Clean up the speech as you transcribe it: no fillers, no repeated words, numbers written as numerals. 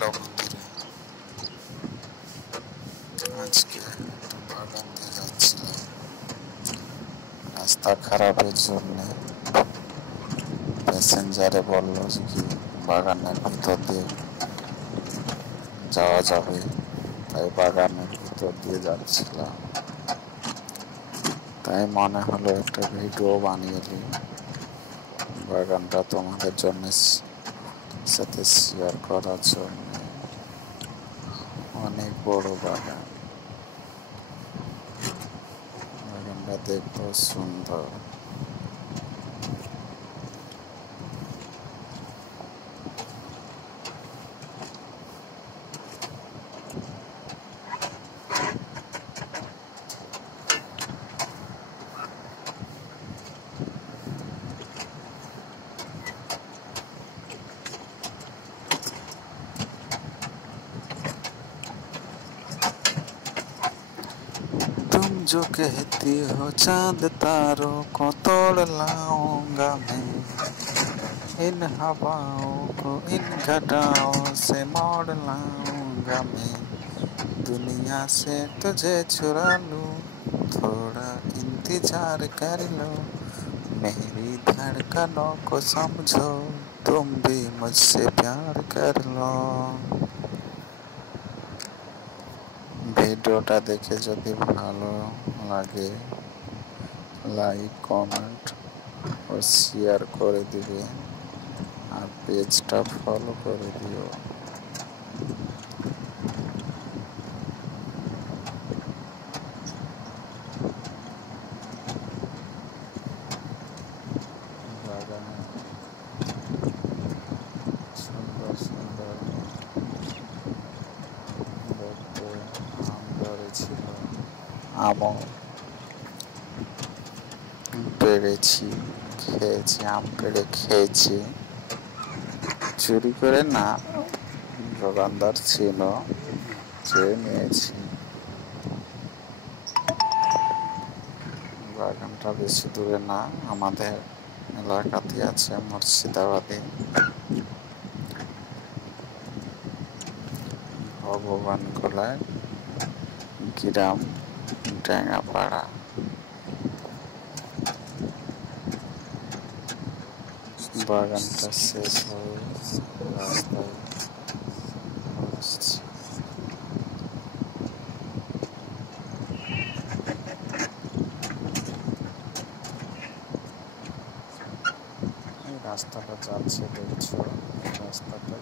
এলো মন্দিরে। আজকে একটা বাগান দিয়ে যাচ্ছিলাম, রাস্তা খারাপের জন্যে প্যাসেঞ্জারে বললো যে কি বাগানের ভিতর দিয়ে যাওয়া যাবে, তাই বাগানের ভিতর দিয়ে যাচ্ছিলাম। তাই মনে হলো একটা ভিডিও বানিয়ে নিই, বাগানটা তোমাদের জন্য সাথে শেয়ার করার জন্য। অনেক বড় বাগান, বাগানটা দেখতে সুন্দর। तुम जो कहती हो चांद तारों को तोड़ लाऊंगा मैं, इन हवाओं को इन घटाओं से मोड़ लाऊंगा मैं, दुनिया से तुझे चुरा लूं, थोड़ा इंतजार कर लो, मेरी धड़कनों को समझो, तुम भी मुझसे प्यार कर लो। ভিডিওটা দেখে যদি ভালো লাগে লাইক, কমেন্ট ও শেয়ার করে দিবে, আর পেজটা ফলো করে দিও। বাগানে সুন্দর সুন্দর দেখতে আম ধরেছিল, আমও পেড়েছি, খেয়েছি, আম পেড়ে খেয়েছি, চুরি করে না, দোকানদার ছিল, চেয়ে নিয়েছি। বাগানটা বেশি দূরে না, আমাদের এলাকাতে আছে, মুর্শিদাবাদে ভগবান গোলায় গ্রাম, ডেঙ্গাপাড়া। বাগানটা শেষ হয়ে রাস্তায় আসছে। রাস্তাটা যাচ্ছে দেখছো, রাস্তাটা